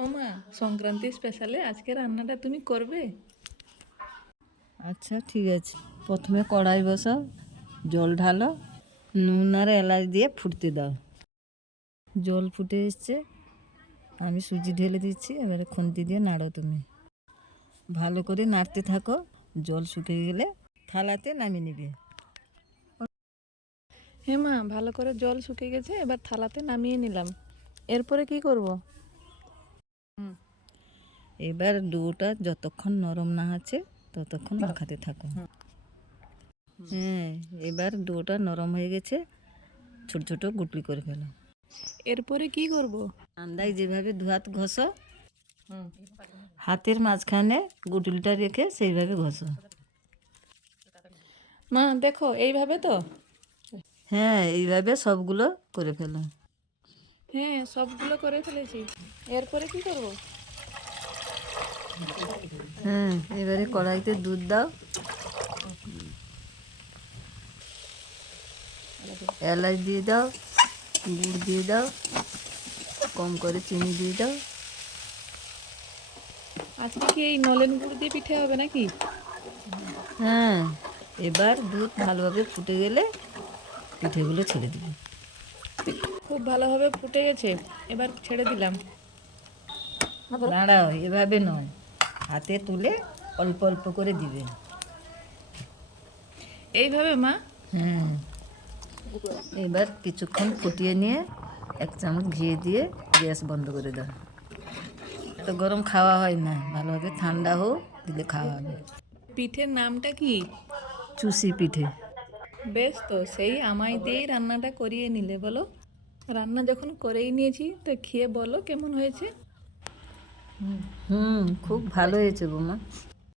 ও মা, সংক্রান্তি স্পেশালে আজকে রান্নাটা তুমি করবে? আচ্ছা ঠিক আছে, প্রথমে কড়াই বসাও, জল ঢালো, নুন আর এলাচ দিয়ে ফুটতে দাও। জল ফুটে এসছে, আমি সুজি ঢেলে দিচ্ছি, এবারে খুন্তি দিয়ে নাড়ো তুমি। ভালো করে নাড়তে থাকো, জল শুকিয়ে গেলে থালাতে নামিয়ে নিবে। হ্যাঁ মা, ভালো করে জল শুকিয়ে গেছে, এবার থালাতে নামিয়ে নিলাম। এরপরে কি করব? এবার ডোটা যতক্ষণ নরম না আছে ততক্ষণ মাখাতে থাকো। হ্যাঁ, এবার ডোটা নরম হয়ে গেছে, ছোট ছোট গুটলি করে ফেলো। এরপরে কি করব? আন্দায় যেভাবে দুহাত ঘষো, হাতের মাঝখানে গুটলিটা রেখে সেইভাবে ঘষো। মা দেখো, এইভাবে তো? হ্যাঁ, এইভাবে সবগুলো করে ফেলো। হ্যাঁ, সবগুলো করে ফেলেছি। এরপরে কি করব? হ্যাঁ, এবারে কড়াইতে দুধ দাও, এলাচ দিয়ে দাও, গুড় দিয়ে দাও, কম করে চিনি দিয়ে দাও। আজকে কি এই নলেন গুড় দিয়ে পিঠে হবে নাকি? হ্যাঁ, এবার দুধ ভালোভাবে ফুটে গেলে পিঠেগুলো ছেড়ে দিবে। খুব ভালোভাবে ফুটে গেছে, এবার ছেড়ে দিলাম। দাঁড়াও, এভাবে নয়, হাতে তুলে অল্প অল্প করে দিবে। এইভাবে মা? হ্যাঁ, এবার কিছুক্ষণ ফুটিয়ে নিয়ে 1 চামচ ঘি দিয়ে গ্যাস বন্ধ করে দাও। তো গরম খাওয়া হয় না, ভালোভাবে ঠান্ডা হোক দিলে খাওয়া হবে। পিঠের নামটা কি? চুষি পিঠে। বেশ, তো সেই আমায় দিয়েই রান্নাটা করিয়ে নিলে বলো। রান্না যখন করেই নিয়েছি তো খেয়ে বলো কেমন হয়েছে। খুব ভালো হয়েছে বৌমা।